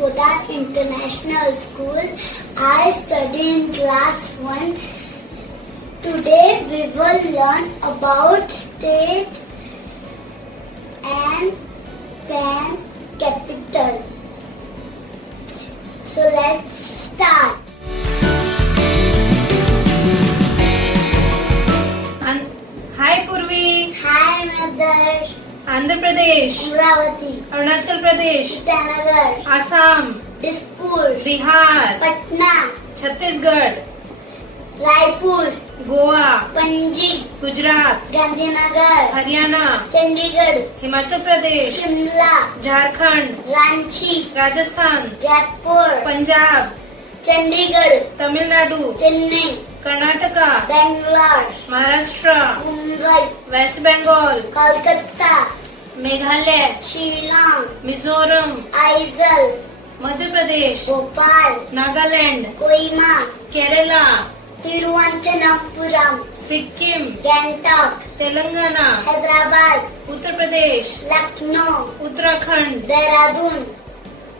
Kodak International School. I study in class 1. Today we will learn about state and then capital. So let's start. Hi Purvi. Hi Mother. Andhra Pradesh, Amravati, Arunachal Pradesh, Itanagar, Assam, Dispur, Bihar, Patna, Chhattisgarh, Raipur, Goa, Panji, Gujarat, Gandhinagar, Haryana, Chandigarh, Himachal Pradesh, Shimla, Jharkhand, Ranchi, Rajasthan, Jaipur, Punjab, Chandigarh, Tamil Nadu, Chennai, Karnataka, Bangalore, Maharashtra, Mumbai, West Bengal, Kolkata, Meghalaya, Shillong, Mizoram, Aizawl, Madhya Pradesh, Bhopal, Nagaland, Kohima, Kerala, Tiruvananthapuram, Sikkim, Gangtok, Telangana, Hyderabad, Uttar Pradesh, Lucknow, Uttarakhand, Dehradun,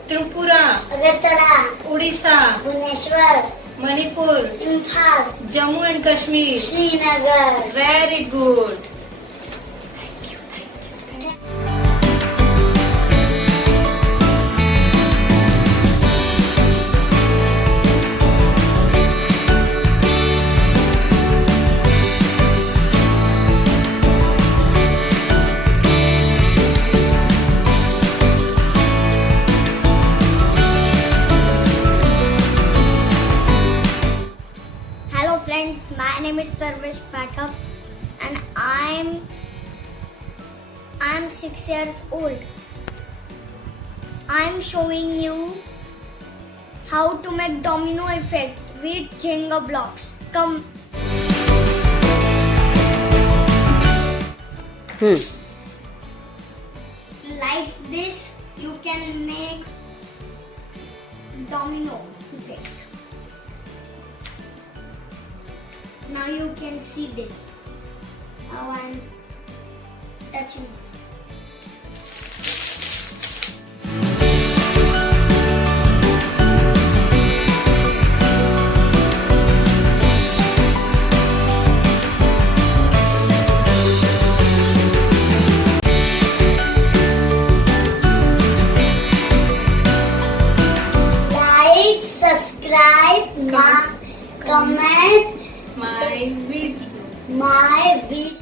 Tripura, Agartala, Odisha, Bhubaneswar, Manipur, Imphal, Jammu and Kashmir. Srinagar. Very good. Hello friends, my name is Sarvesh Pathak and I'm 6 years old. I'm showing you how to make domino effect with Jenga blocks. Come. Like this you can make domino effect. Now you can see this. How I'm touching this. Like, subscribe, comment My video. my video.